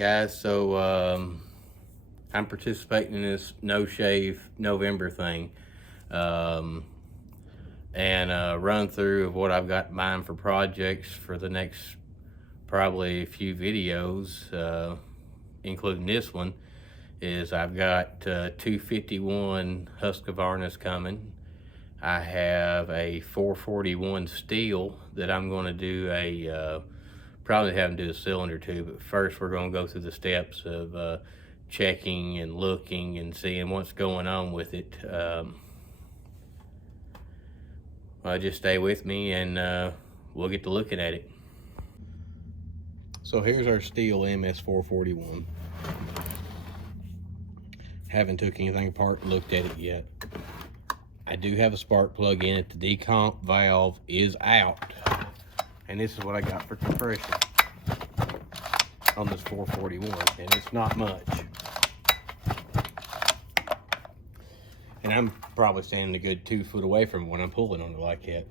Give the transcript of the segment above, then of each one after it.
guys, so I'm participating in this no shave November thing, and run through of what I've got in mind for projects for the next probably few videos, including this one. Is I've got 251 Husqvarnas coming. I have a 441 Stihl that I'm going to do probably have them do a cylinder too, but first we're going to go through the steps of checking and looking and seeing what's going on with it. Just stay with me and we'll get to looking at it. So here's our Stihl MS441. Haven't took anything apart and looked at it yet. I do have a spark plug in it. The decomp valve is out. And this is what I got for compression on this 441. And it's not much. And I'm probably standing a good 2 foot away from it when I'm pulling on it like that.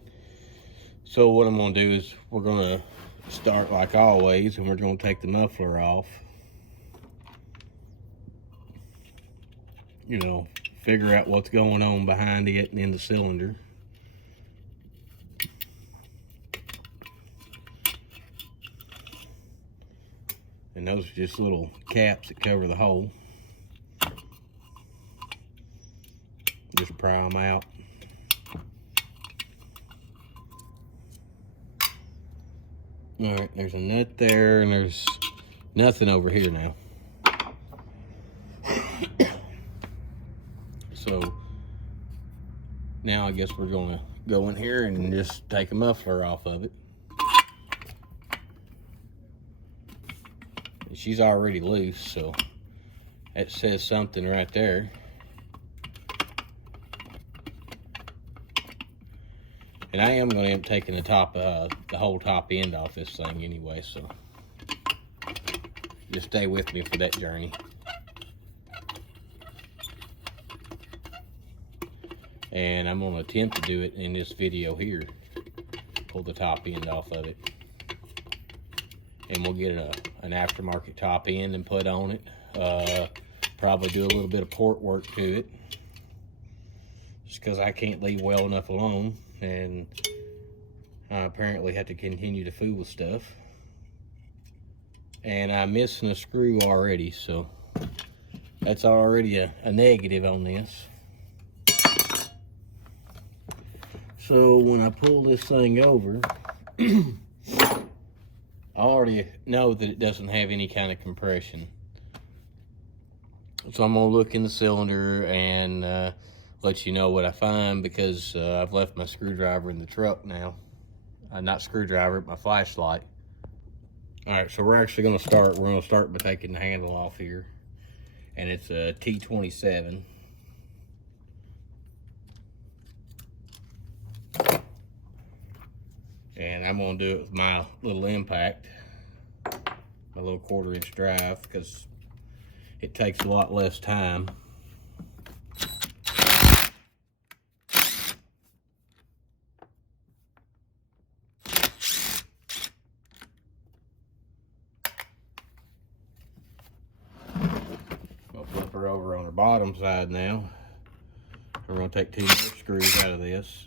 So what I'm gonna do is we're gonna start like always, and we're gonna take the muffler off. You know, figure out what's going on behind it and in the cylinder. And those are just little caps that cover the hole. Just pry them out. All right, there's a nut there, and there's nothing over here now. So now I guess we're gonna go in here and just take a muffler off of it. And she's already loose, so that says something right there. And I am gonna end up taking the whole top end off this thing anyway, so just stay with me for that journey. And I'm gonna attempt to do it in this video here. Pull the top end off of it. And we'll get an aftermarket top end and put on it. Probably do a little bit of port work to it. Just because I can't leave well enough alone. And I apparently have to continue to fool with stuff. And I'm missing a screw already, so that's already a negative on this. So when I pull this thing over, I already know that it doesn't have any kind of compression. So I'm gonna look in the cylinder and let you know what I find, because I've left my screwdriver in the truck now. Not screwdriver, my flashlight. All right, so we're actually gonna start. We're gonna start by taking the handle off here. And it's a T27. And I'm gonna do it with my little impact, my little 1/4 inch drive, because it takes a lot less time. I'll flip her over on her bottom side now. We're gonna take 2 more screws out of this.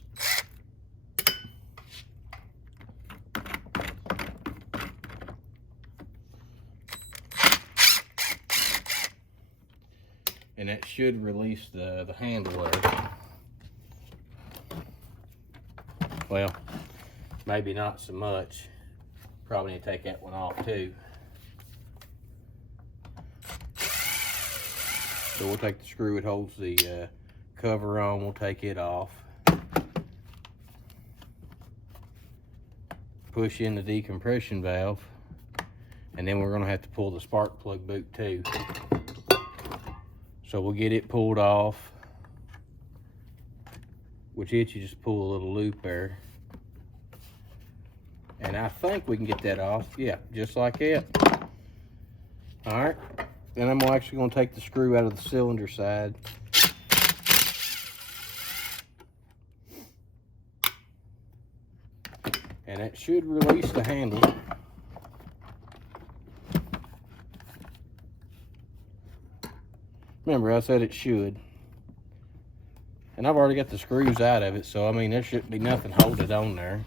And that should release the handle there. Well, maybe not so much. Probably need to take that one off too. So we'll take the screw that holds the cover on, we'll take it off. Push in the decompression valve, and then we're gonna have to pull the spark plug boot too. So we'll get it pulled off, which it you just pull a little loop there. And I think we can get that off. Yeah, just like that. All right, then I'm actually gonna take the screw out of the cylinder side. And that should release the handle. Remember, I said it should. And I've already got the screws out of it, so I mean, there shouldn't be nothing holding it on there.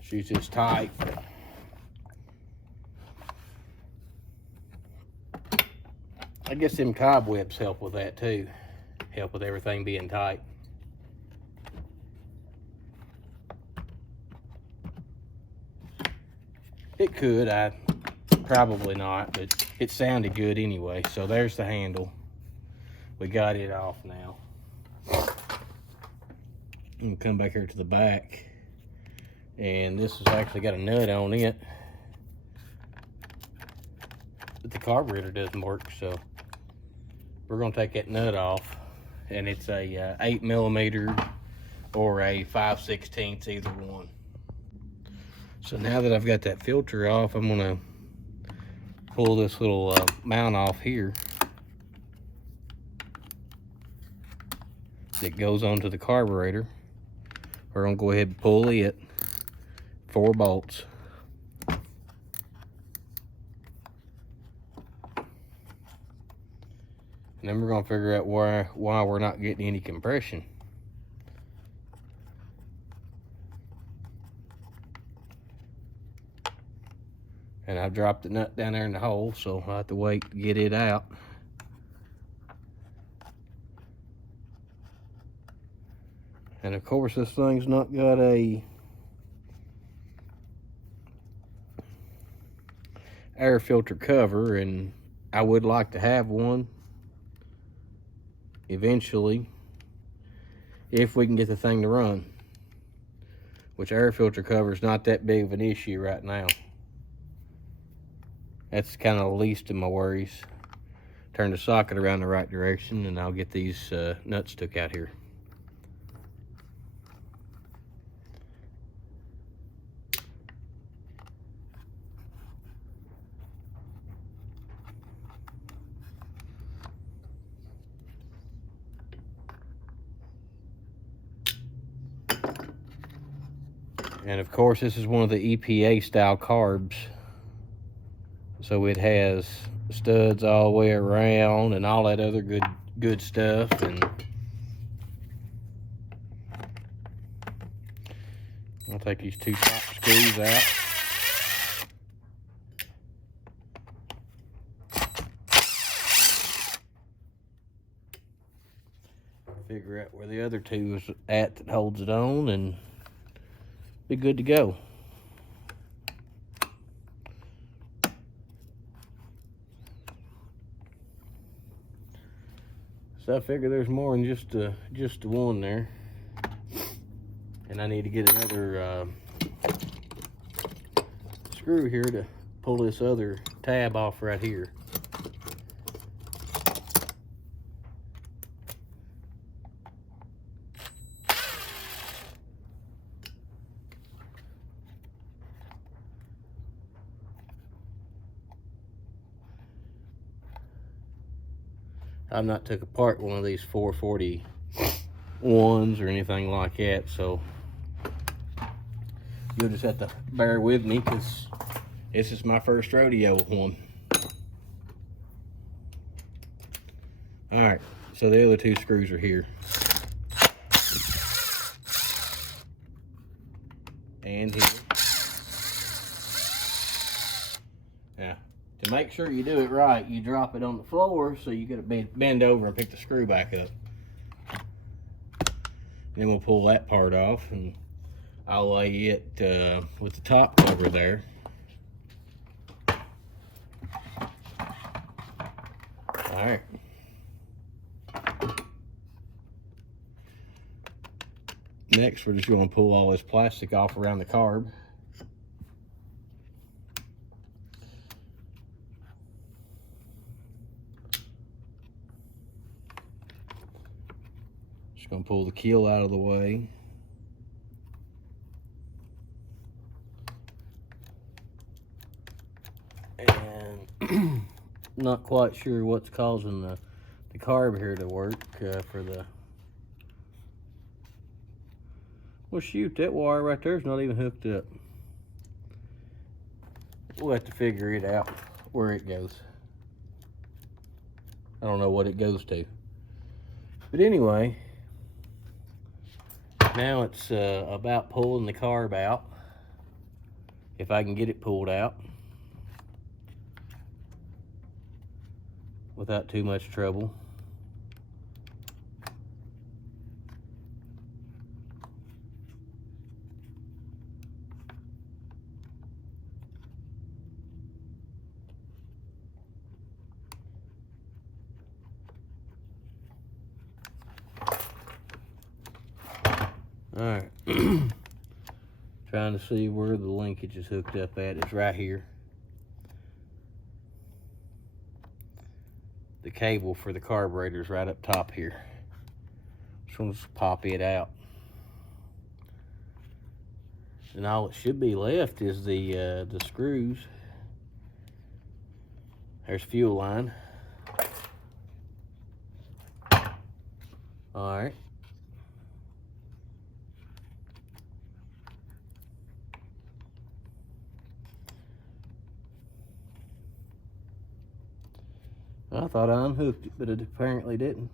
She's just tight. I guess them cobwebs help with that too. Help with everything being tight. It could, probably not, but it sounded good anyway. So there's the handle. We got it off now. I'm gonna come back here to the back. And this has actually got a nut on it. But the carburetor doesn't work, so we're gonna take that nut off. And it's a 8mm or a 5/16, either one. So now that I've got that filter off, I'm gonna pull this little mount off here that goes onto the carburetor. We're gonna go ahead and pull it, 4 bolts. And then we're gonna figure out why we're not getting any compression. And I've dropped the nut down there in the hole, so I'll have to wait to get it out. And of course, this thing's not got a air filter cover, and I would like to have one eventually if we can get the thing to run, which air filter cover is not that big of an issue right now. That's kind of the least of my worries. Turn the socket around the right direction and I'll get these nuts took out here. And of course, this is one of the EPA style carbs. So it has studs all the way around and all that other good stuff. And I'll take these 2 top screws out. Figure out where the other 2 is at that holds it on, and be good to go. So I figure there's more than just the one there, and I need to get another screw here to pull this other tab off right here. I've not took apart one of these 441s or anything like that, so you'll just have to bear with me because this is my first rodeo with one. All right, so the other 2 screws are here. And here. Now, to make sure you do it right, you drop it on the floor, so you gotta bend over and pick the screw back up. Then we'll pull that part off, and I'll lay it with the top cover there. All right. Next, we're just going to pull all this plastic off around the carb. Just going to pull the keel out of the way. And not quite sure what's causing the carb here to work for the... Well, shoot, that wire right there is not even hooked up. We'll have to figure it out where it goes. I don't know what it goes to. But anyway, now it's about pulling the carb out, if I can get it pulled out without too much trouble. All right, trying to see where the linkage is hooked up at. It's right here. The cable for the carburetor is right up top here. Just want to pop it out. And all it should be left is the screws. There's fuel line. All right. I thought I unhooked it, but it apparently didn't.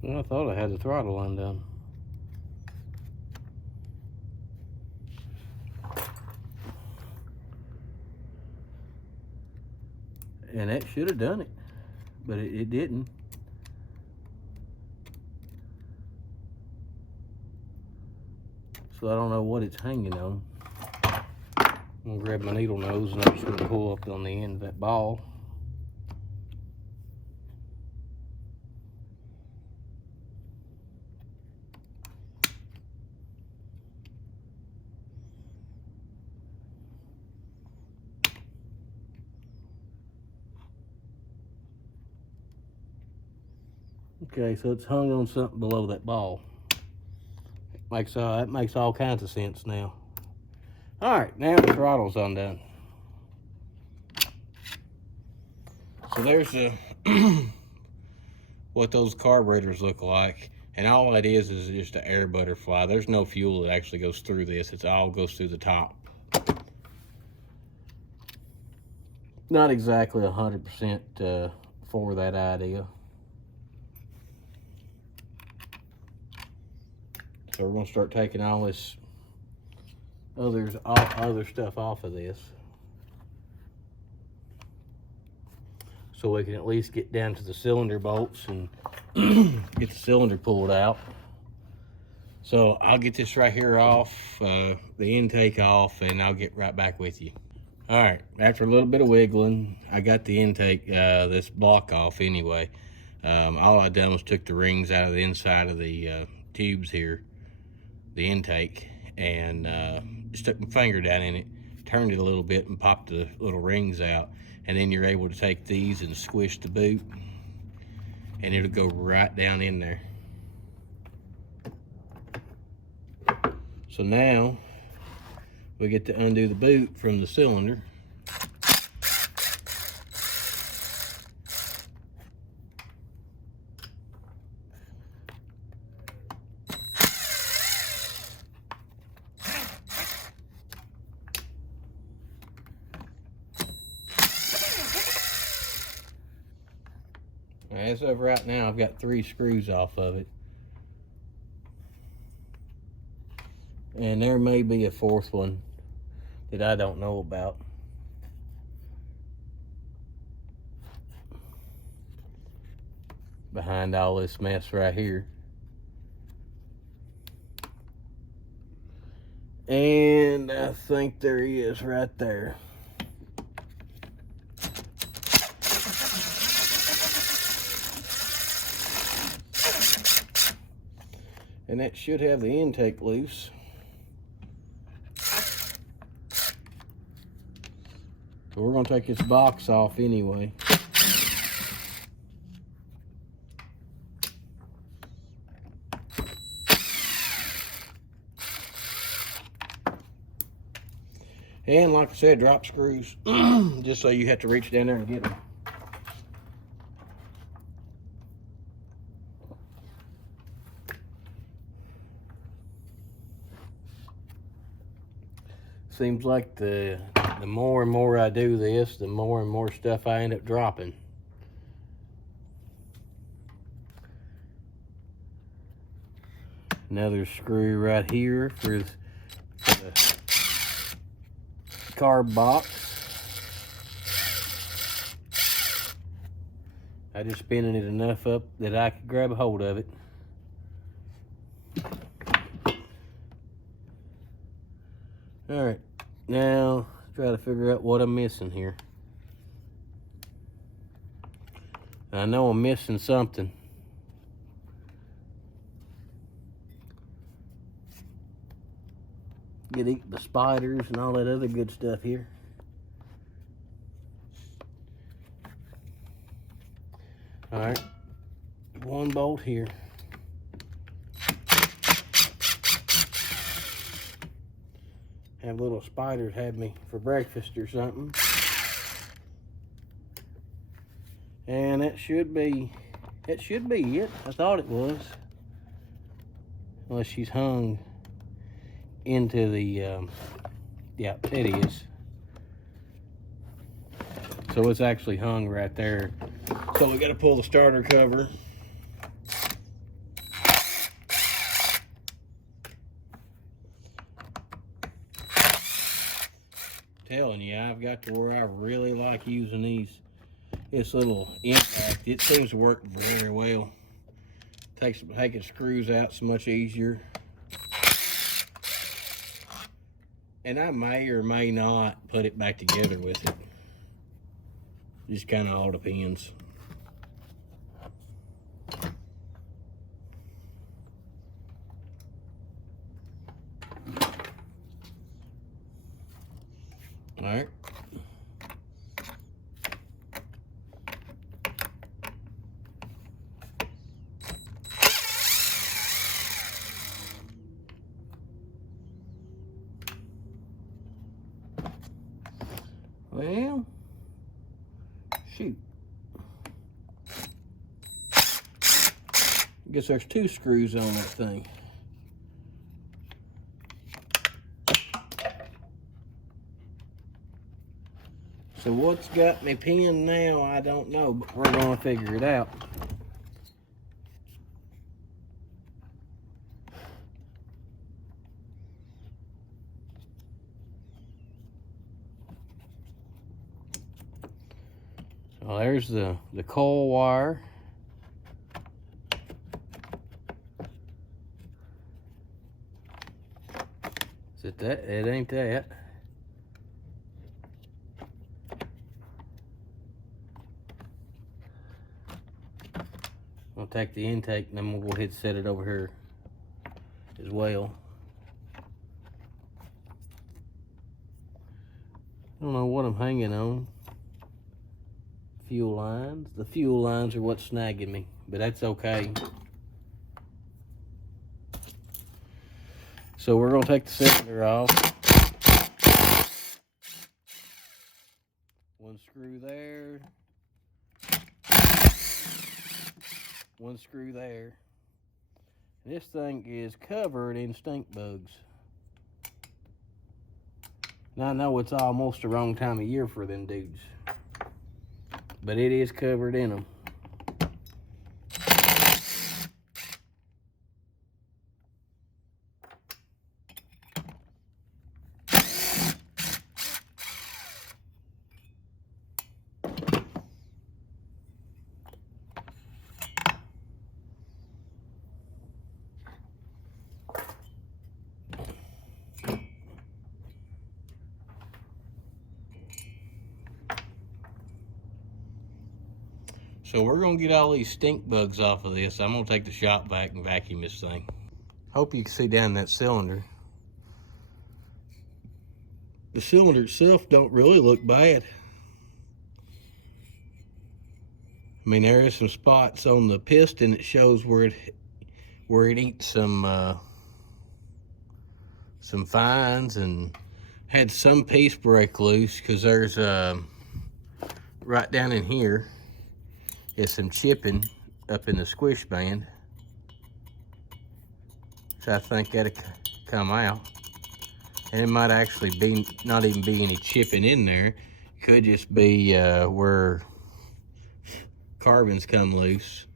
Well, I thought I had the throttle undone. And that should have done it, but it didn't. So I don't know what it's hanging on. I'm gonna grab my needle nose and I'm just gonna pull up on the end of that ball. Okay, so it's hung on something below that ball. That makes all kinds of sense now. All right, now the throttle's undone. So there's what those carburetors look like, and all it is just an air butterfly. There's no fuel that actually goes through this. It all goes through the top. Not exactly 100% for that idea. So we're gonna start taking all this other stuff off of this, so we can at least get down to the cylinder bolts and get the cylinder pulled out. So I'll get this right here off, the intake off, and I'll get right back with you. All right, after a little bit of wiggling, I got the intake, this block off anyway. All I done was took the rings out of the inside of the tubes here, the intake, and stuck my finger down in it, turned it a little bit and popped the little rings out, and then you're able to take these and squish the boot and it'll go right down in there. So now we get to undo the boot from the cylinder. As of right now, I've got 3 screws off of it. And there may be a 4th one that I don't know about. Behind all this mess right here. And I think there he is right there. And that should have the intake loose. So we're gonna take this box off anyway. And like I said, drop screws, just so you have to reach down there and get them. Seems like the more and more I do this, the more and more stuff I end up dropping. Another screw right here for the carb box. I just spinning it enough up that I could grab a hold of it. All right, now try to figure out what I'm missing here. I know I'm missing something. Get the spiders and all that other good stuff here. All right, one bolt here. Have little spiders had me for breakfast or something. And that should be it. I thought it was. Unless she's hung into the, yeah, it is. So it's actually hung right there. So we gotta pull the starter cover. Telling you, I've got to where I really like using this little impact. It seems to work very well. Taking screws out so much easier. And I may or may not put it back together with it. Just kind of all depends. All right. Well, shoot. I guess there's 2 screws on that thing. So what's got me pinned now, I don't know, but we're gonna figure it out. So there's the coil wire. Is it that? It ain't that. I'll take the intake and then we'll go ahead and set it over here as well. I don't know what I'm hanging on. Fuel lines. The fuel lines are what's snagging me, but that's okay. So we're gonna take the cylinder off. One screw there. One screw there. And this thing is covered in stink bugs. Now I know it's almost the wrong time of year for them dudes, but it is covered in them. So we're gonna get all these stink bugs off of this. I'm gonna take the shop vac and vacuum this thing. Hope you can see down that cylinder. The cylinder itself don't really look bad. I mean, there is some spots on the piston that shows where it eats some fines, and had some piece break loose, because there's right down in here is some chipping up in the squish band. So I think that'll come out. And it might actually be not even be any chipping in there. Could just be where carbons come loose.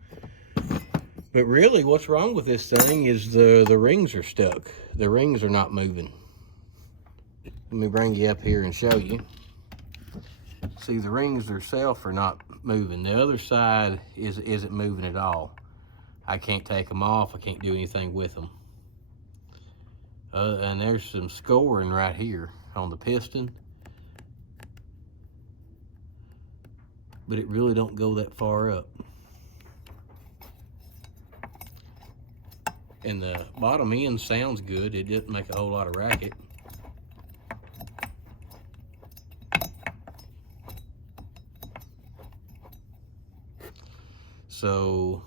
But really, what's wrong with this thing is the rings are stuck. The rings are not moving. Let me bring you up here and show you. See, the rings themselves are not moving. The other side isn't moving at all. I can't take them off. I can't do anything with them. And there's some scoring right here on the piston. But it really don't go that far up. And the bottom end sounds good. It didn't make a whole lot of racket. So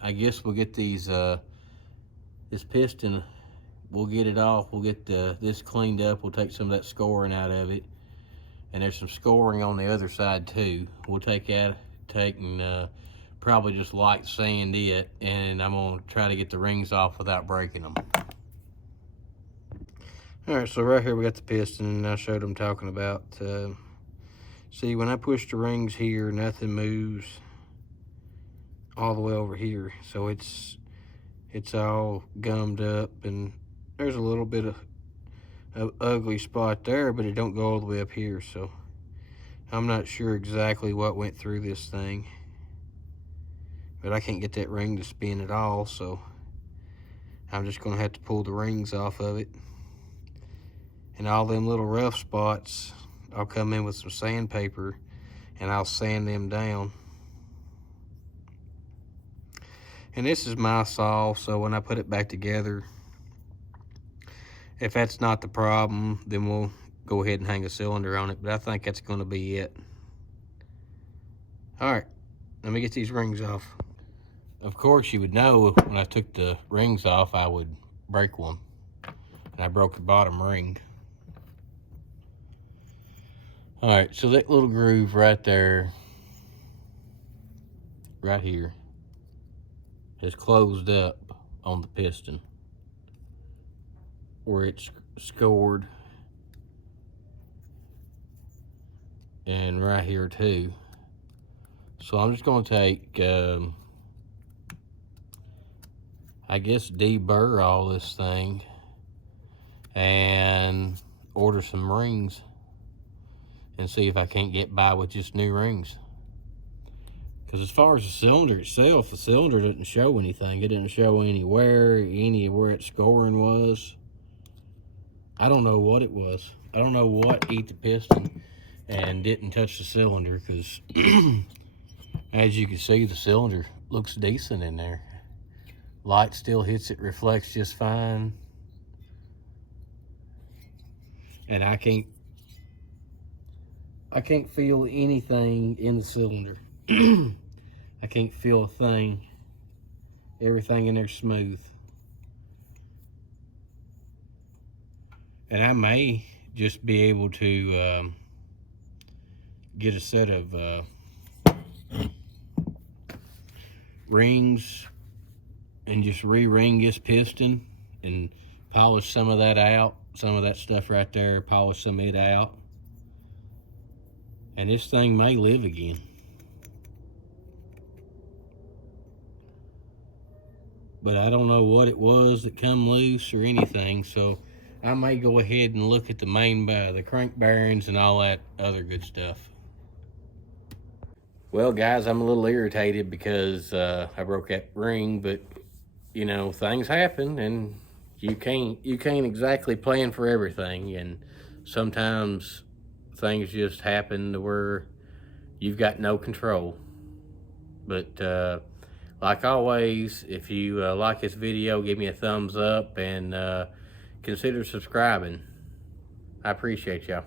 I guess we'll get these this piston, we'll get it off. We'll get this cleaned up. We'll take some of that scoring out of it. And there's some scoring on the other side too. We'll take and probably just light sand it, and I'm gonna try to get the rings off without breaking them. All right, so right here we got the piston, and I showed them talking about. See, when I push the rings here, nothing moves all the way over here, so it's all gummed up, and there's a little bit of ugly spot there, but it don't go all the way up here. So I'm not sure exactly what went through this thing, but I can't get that ring to spin at all, so I'm just gonna have to pull the rings off of it. And all them little rough spots, I'll come in with some sandpaper and I'll sand them down. And this is my saw, so when I put it back together, if that's not the problem, then we'll go ahead and hang a cylinder on it, but I think that's gonna be it. All right, let me get these rings off. Of course, you would know when I took the rings off, I would break one. And I broke the bottom ring. All right, so that little groove right there, right here, is closed up on the piston where it's scored, and right here too. So I'm just gonna take, I guess, deburr all this thing and order some rings and see if I can't get by with just new rings. Because as far as the cylinder itself, the cylinder didn't show anything. It didn't show anywhere its scoring was. I don't know what it was. I don't know what ate the piston and didn't touch the cylinder, because as you can see, the cylinder looks decent in there. Light still hits it, reflects just fine. And I can't feel anything in the cylinder. I can't feel a thing. Everything in there smooth. And I may just be able to get a set of rings and just re-ring this piston and polish some of that out, some of that stuff right there, polish some of it out. And this thing may live again. But I don't know what it was that come loose or anything, so I may go ahead and look at the main, the crank bearings and all that other good stuff. Well, guys, I'm a little irritated because I broke that ring, but you know, things happen, and you can't exactly plan for everything, and sometimes things just happen to where you've got no control. But like always, if you like this video, give me a thumbs up and consider subscribing. I appreciate y'all.